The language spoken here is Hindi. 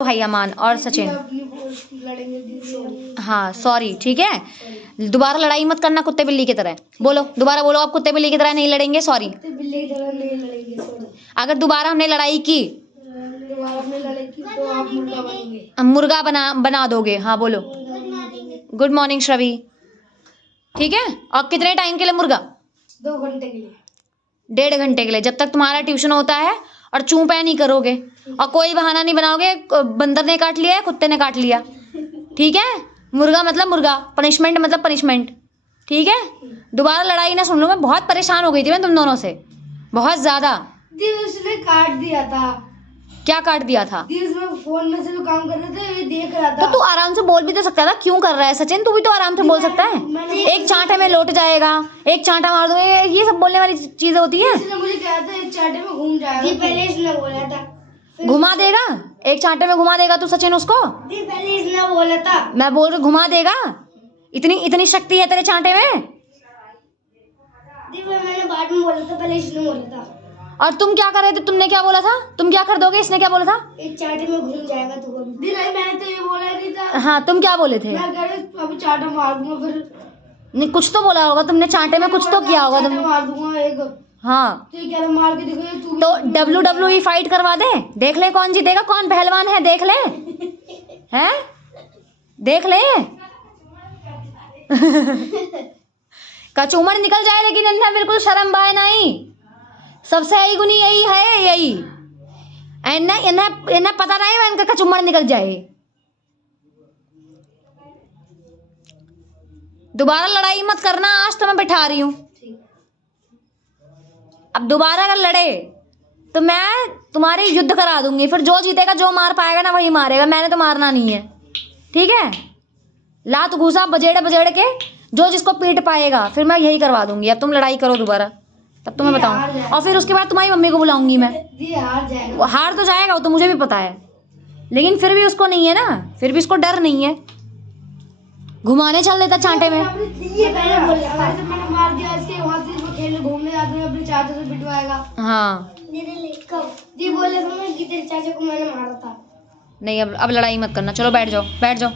भाई अमान और सचिन। लड़ेंगे दीदी, सॉरी। हाँ सॉरी, ठीक है। दोबारा लड़ाई मत करना कुत्ते बिल्ली की तरह। बोलो दोबारा, बोलो आप कुत्ते बिल्ली की तरह नहीं लड़ेंगे, सॉरी। कुत्ते बिल्ली की तरह नहीं लड़ेंगे, सॉरी। अगर दोबारा हमने लड़ाई की तो आप मुर्गा बनेंगे। मुर्गा बना दोगे। हाँ बोलो। Good morning Shravi. ठीक है। और कितने टाइम के लिए मुर्गा? 2 घंटे के लिए। 1.5 घंटे के लिए, जब तक तुम्हारा ट्यूशन होता है। और चूं पै नहीं करोगे और कोई बहाना नहीं बनाओगे बंदर ने काट लिया है, कुत्ते ने काट लिया। ठीक है। मुर्गा मतलब मुर्गा, पनिशमेंट मतलब पनिशमेंट। ठीक है। दोबारा लड़ाई ना सुन लो। मैं बहुत परेशान हो गई थी मैं तुम दोनों से, बहुत ज्यादा। दीदी उसने काट दिया था। क्या काट दिया था? दीदी उसमें फोन में से जो काम कर रहे थे ये देख रहा था। तो तू आराम से बोल भी तो सकता था, क्यों कर रहा है सचिन? तू भी तो आराम से बोल सकता है। एक चांटे में लौट जाएगा, एक चांटा मार दूंगा, ये सब बोलने वाली चीजें होती है। इसने मुझे कहा था एक चांटे में घूम जाएगा। जी पहले इसने बोला था। घुमा देगा, एक चांटे में घुमा देगा तू सचिन उसको। जी पहले इसने बोला था। मैं बोल रही घुमा देगा। इतनी शक्ति है तेरे चांटे में। जी मैंने बाद में बोला था, पहले इसने बोला था। और तुम क्या कर रहे थे? तुमने क्या बोला था? तुम क्या कर दोगे? इसने क्या बोला था? एक चांटे में घूम जाएगा तू कभी। दी नहीं, मैंने तो ये बोला ही नहीं था। हाँ तुम क्या बोले थे? मैं कह रही अभी चांटा मार दूंगा फिर। नहीं कुछ तो बोला होगा तुमने, चांटे में कुछ तो किया होगा चांटा तुम। मार दूंगा एक। हाँ तो ये कह रहा मार के देखो ये तू भी। तो WWE फाइट करवा दे, देख ले कौन जीतेगा, कौन पहलवान है, देख ले। हैं? देख ले। कचूमर निकल जाए लेकिन इनमें बिल्कुल शर्म बाय नहीं। सबसे यही गुनी यही है, यही इन्हें इन्हें इन्हें पता नहीं है इनका कचूमर निकल जाए। दोबारा लड़ाई मत करना, आज तो मैं बिठा रही हूँ। अब दोबारा अगर लड़े तो मैं तुम्हारी युद्ध करा दूंगी, फिर जो जीतेगा जो मार पाएगा ना वही मारेगा, मैंने तो मारना नहीं है। ठीक है। लात घूसा बजेड़े बजेड़े के जो जिसको पीट पाएगा फिर मैं यही करवा दूंगी। अब तुम लड़ाई करो दोबारा, तब तो मैं बताऊं। और फिर उसके बाद तुम्हारी मम्मी को बुलाऊंगी मैं। हार जाएगा। वो हार तो जाएगा, वो तो मुझे भी पता है, लेकिन फिर भी उसको नहीं है ना, फिर भी उसको डर नहीं है। घुमाने चल देता चांटे में। मैंने मार दिया इसके, वहां से वो खेलने घूमने जाते हैं अपने चाचा से पिटवाएगा। हाँ जी बोले तो मैं कि तेरे चाचा को मैंने मारा था। नहीं, अब लड़ाई मत करना। चलो बैठ जाओ, बैठ जाओ।